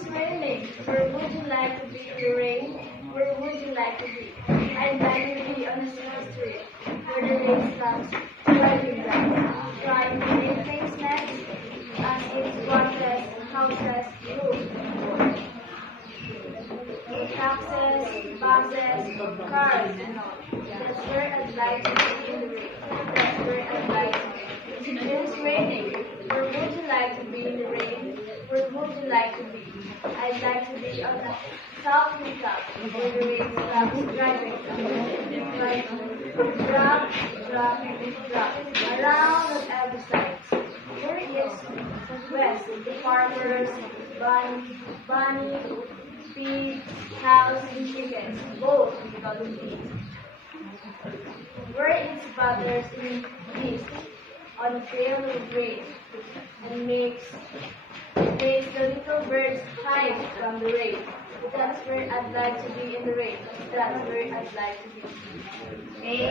is raining. Where would you like to be in the rain? Where would you like to be? I'd like to be on the city street, where the rain stops, driving down, trying to make things next, as if watches, houses, roofs, taxes, buses, cars, and all. That's where I'd like to be in the rain. That's where I'd like to be. It is raining. Where would you like to be in the rain? Where would you like to be? I'd like to be on the top where the rain stops driving drop, drop, drop, around on every side. Where is west? The farmers, bunny, pig, cows, and chickens, both because of these. Where is butters in east? On a trail of rain, and makes the little birds hide from the rain. That's where I'd like to be in the rain. That's where I'd like to be.